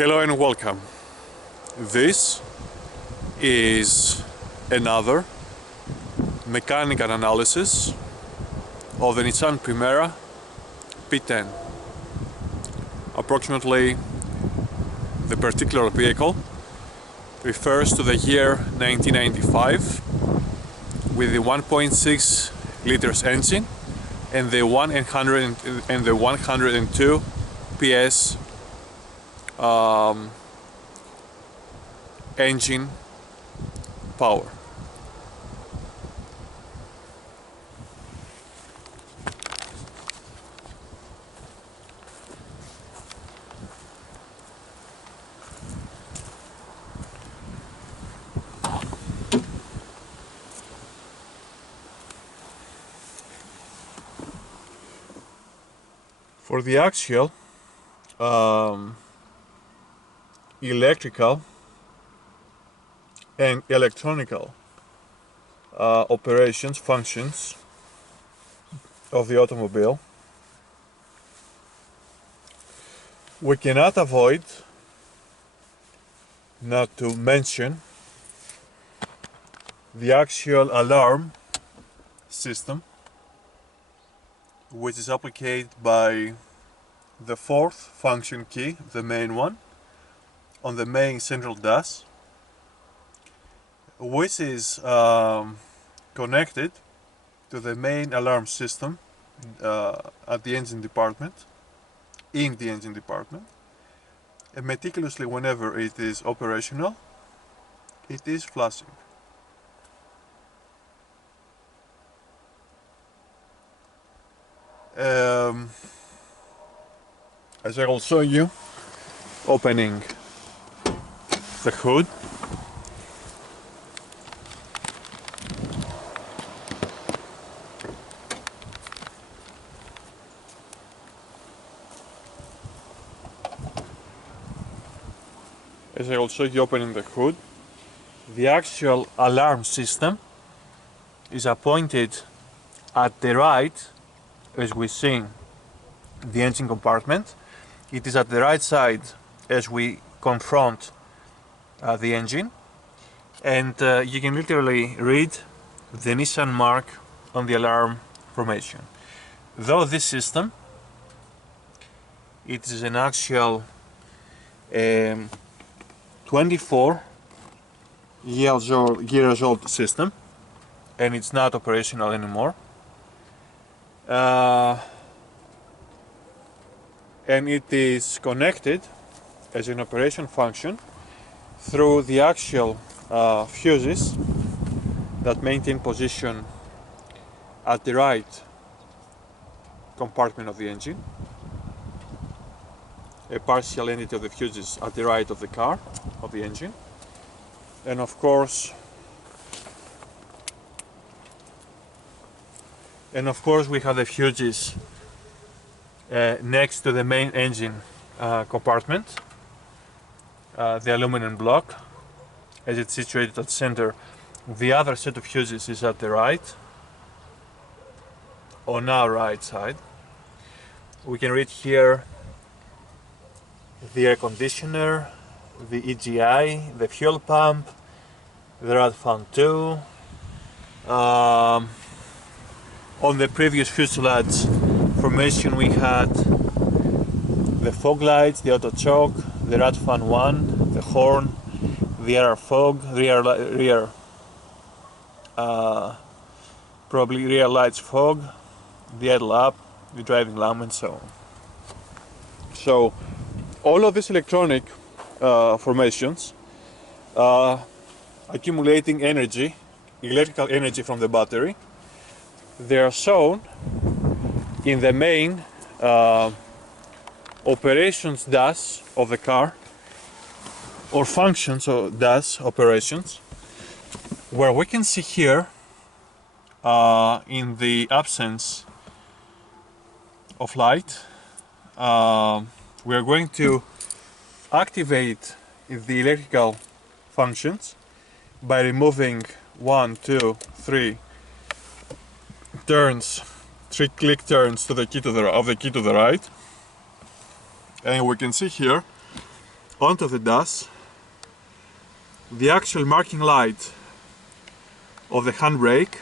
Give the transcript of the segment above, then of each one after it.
Hello and welcome. This is another mechanical analysis of the Nissan Primera P10. Approximately, the particular vehicle refers to the year 1995 with the 1.6 liters engine and the 102 PS engine power. For the actual electrical and electronical functions of the automobile, we cannot avoid not to mention the actual alarm system, which is applied by the fourth function key, the main one, on the main central dash, which is connected to the main alarm system at the engine department, in the engine department, and meticulously whenever it is operational, it is flashing. As I will show you, opening the hood, the actual alarm system is appointed at the right, as we see the engine compartment. It is at the right side as we confront the engine, and you can literally read the Nissan mark on the alarm formation. Though this system, it is an actual 24 years old system, and it's not operational anymore. And it is connected as an operation function through the actual fuses that maintain position at the right compartment of the engine, a partial entity of the fuses at the right of the car, of the engine, and of course we have the fuses next to the main engine compartment, the aluminum block, as it's situated at center. The other set of fuses is at the right, on our right side. We can read here the air conditioner, the EGI, the fuel pump, the rad fan 2. On the previous fuselage formation we had the fog lights, the auto choke, the rad fan 1, the horn, the probably rear lights fog, the idle up, the driving lamp, and so on. So all of these electronic formations accumulating energy, electrical energy from the battery, they are shown in the main operations dash of the car, or functions of dash operations, where we can see here, in the absence of light, we are going to activate the electrical functions by removing 1, 2, 3 turns, 3 click turns to the key to the right, and we can see here onto the dash the actual marking light of the handbrake.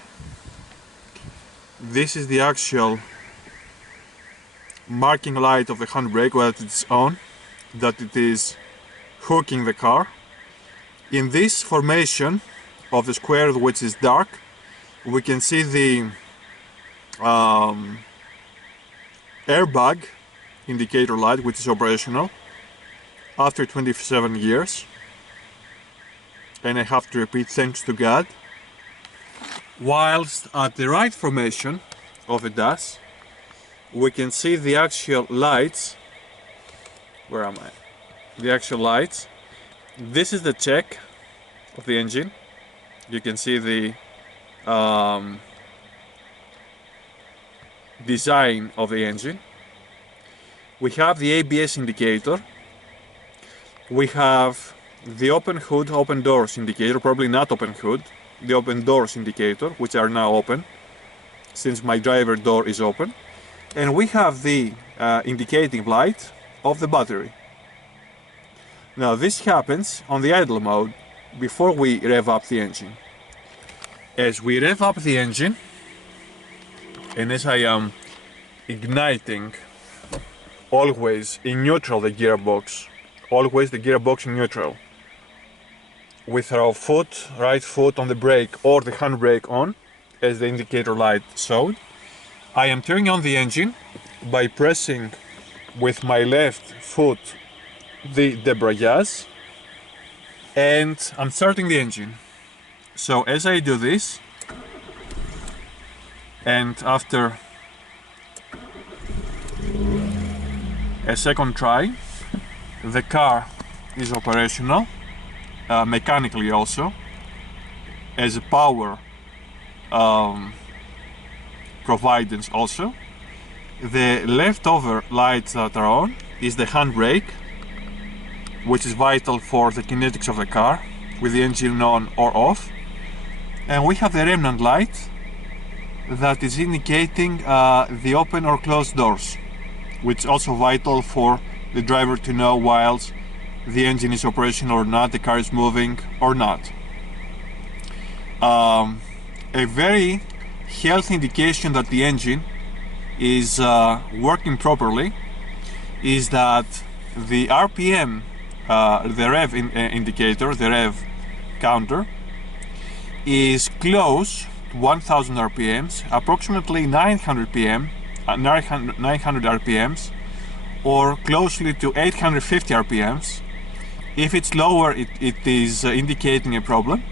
This is the actual marking light of the handbrake, that it's on, that it is hooking the car. In this formation of the square, which is dark, we can see the airbag indicator light, which is operational after 27 years. And I have to repeat, thanks to God. Whilst at the right formation of the dash, we can see the actual lights. Where am I? The actual lights. This is the check of the engine. You can see the design of the engine. We have the ABS indicator. We have the open hood, open doors indicator, probably not open hood, the open doors indicator, which are now open, since my driver door is open. And we have the indicating light of the battery. Now this happens on the idle mode, before we rev up the engine. As we rev up the engine, and as I am igniting always in neutral the gearbox, always the gearbox in neutral, with our foot, right foot on the brake or the handbrake on, as the indicator light showed, I am turning on the engine by pressing with my left foot the debrayage, and I'm starting the engine. So as I do this, and after a second try, the car is operational, mechanically also, as a power providence also. The leftover lights that are on is the handbrake, which is vital for the kinetics of the car, with the engine on or off. And we have the remnant light that is indicating the open or closed doors, which is also vital for the driver to know whilst the engine is operational or not, the car is moving or not. A very healthy indication that the engine is working properly is that the RPM, the rev indicator, the rev counter, is close to 1000 RPMs, approximately 900 RPMs, or closely to 850 RPMs. If it's lower, it is indicating a problem,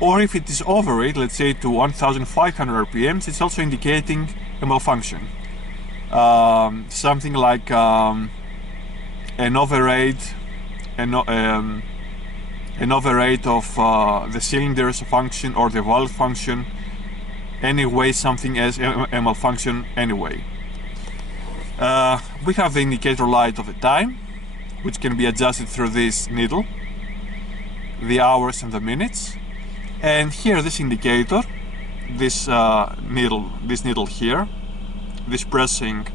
or if it is over it, let's say to 1500 RPMs, it's also indicating a malfunction. Something like an overrate, an overrate of the cylinders function or the valve function. Anyway, something as a malfunction anyway. We have the indicator light of the time, which can be adjusted through this needle, the hours and the minutes. And here, this indicator, this needle here, this pressing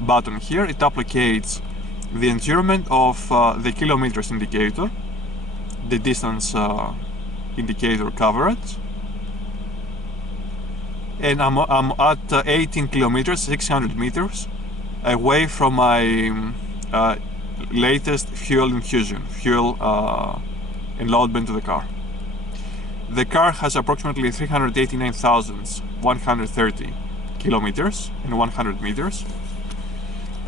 button here, it applicates the measurement of the kilometers indicator, the distance indicator coverage. And I'm at 18 kilometers, 600 meters away from my latest fuel infusion, fuel enloadment to the car. The car has approximately 389,130 kilometers and 100 meters.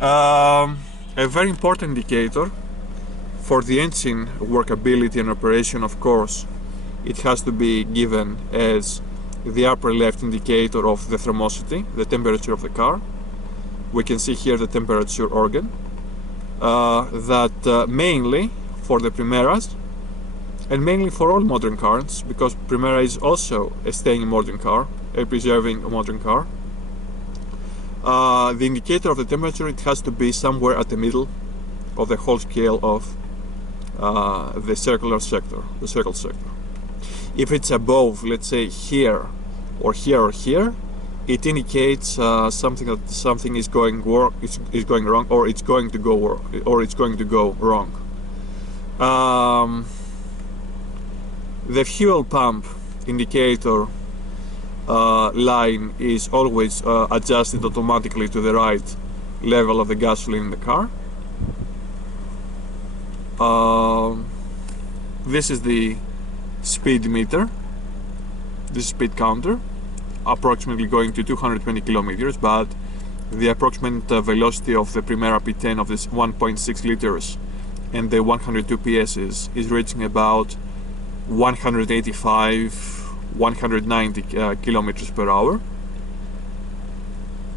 A very important indicator for the engine workability and operation, of course, it has to be given as the upper left indicator of the thermosity, the temperature of the car. We can see here the temperature organ that mainly for the Primeras and mainly for all modern cars, because Primera is also a staying modern car, a preserving a modern car. The indicator of the temperature, it has to be somewhere at the middle of the whole scale of the circular sector, the circle sector. If it's above, let's say here or here or here, it indicates something that something is going wrong, or it's going to go wrong. The fuel pump indicator line is always adjusted automatically to the right level of the gasoline in the car. This is the speed meter, this speed counter, approximately going to 220 kilometers, but the approximate velocity of the Primera P10 of this 1.6 liters and the 102 PS is reaching about 185-190 kilometers per hour.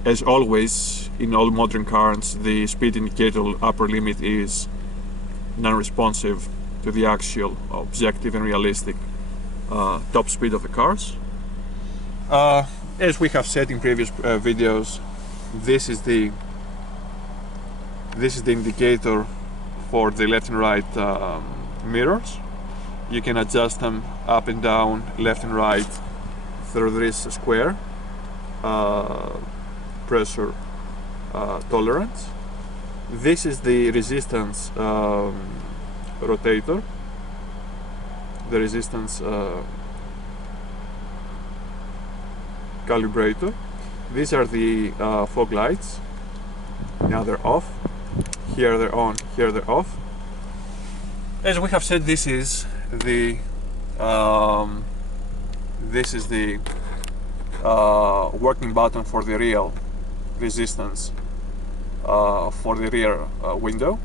As always, in all modern cars, the speed indicator upper limit is non-responsive to the actual objective and realistic top speed of the cars. As we have said in previous videos, this is the indicator for the left and right mirrors. You can adjust them up and down, left and right through this square pressure tolerance. This is the resistance rotator, the resistance calibrator. These are the fog lights. Now they're off. Here they're on, here they're off. As we have said, this is the working button for the rear resistance for the rear window,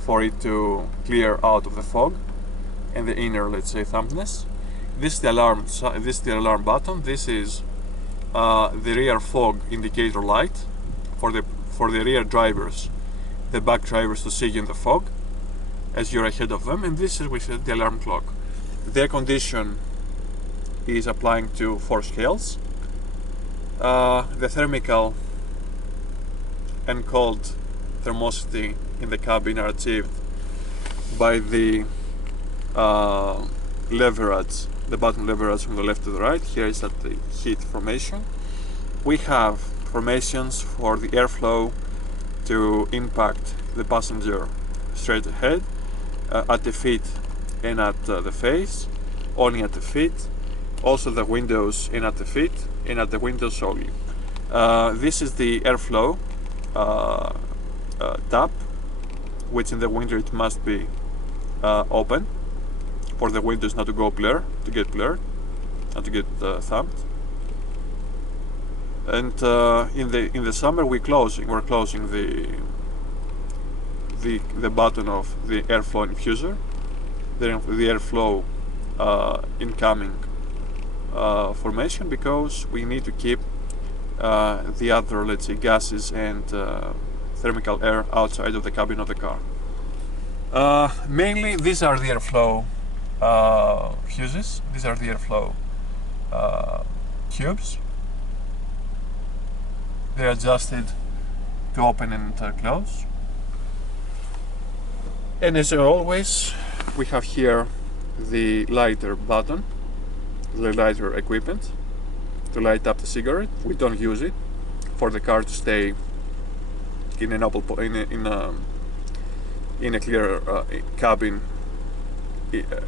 for it to clear out of the fog and the inner, let's say, dampness. This is the alarm. This is the alarm button. This is the rear fog indicator light for the rear drivers, the back drivers, to see you in the fog as you're ahead of them. And this is, we said, the alarm clock. The air condition is applying to 4 scales. The thermical and cold thermosity in the cabin are achieved by the leverage, the button leverage from the left to the right. Here is at the heat formation. We have formations for the airflow to impact the passenger straight ahead, at the feet and at the face, only at the feet, also the windows and at the feet, and at the windows only. This is the airflow tap, which in the winter it must be open for the windows not to go blur, to get blurred, not to get thumped. And in the summer we're closing the button of the airflow diffuser, the airflow incoming formation, because we need to keep the other, let's say, gases and thermal air outside of the cabin of the car. Mainly these are the airflow fuses, these are the airflow tubes. They're adjusted to open and close. And as always, we have here the lighter button, the lighter equipment to light up the cigarette. We don't use it for the car to stay in an open, in a clear cabin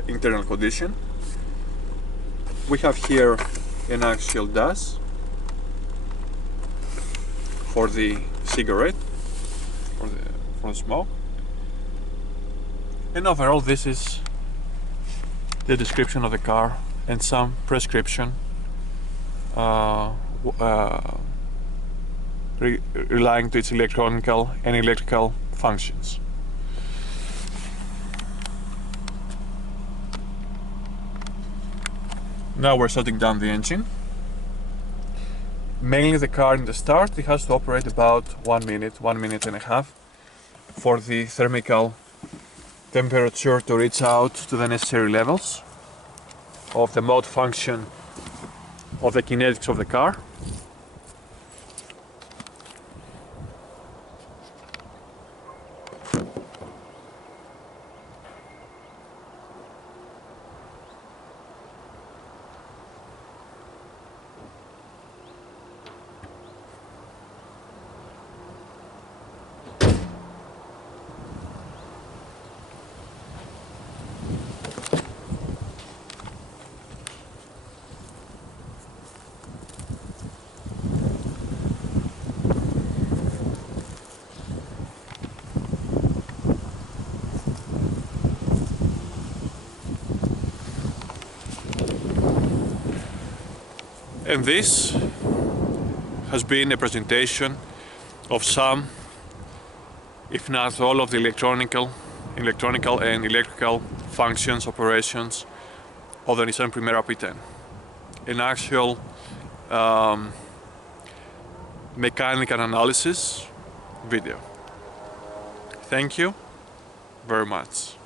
internal condition. We have here an axial dash for the cigarette, for the smoke. And overall, this is the description of the car and some prescription relying to its electronical and electrical functions. Now we're shutting down the engine. Mainly the car in the start, it has to operate about 1 minute and a half for the thermal temperature to reach out to the necessary levels of the mode function of the kinetics of the car. And this has been a presentation of some, if not all, of the electronical and electrical functions, operations of the Nissan Primera P10. An actual mechanical analysis video. Thank you very much.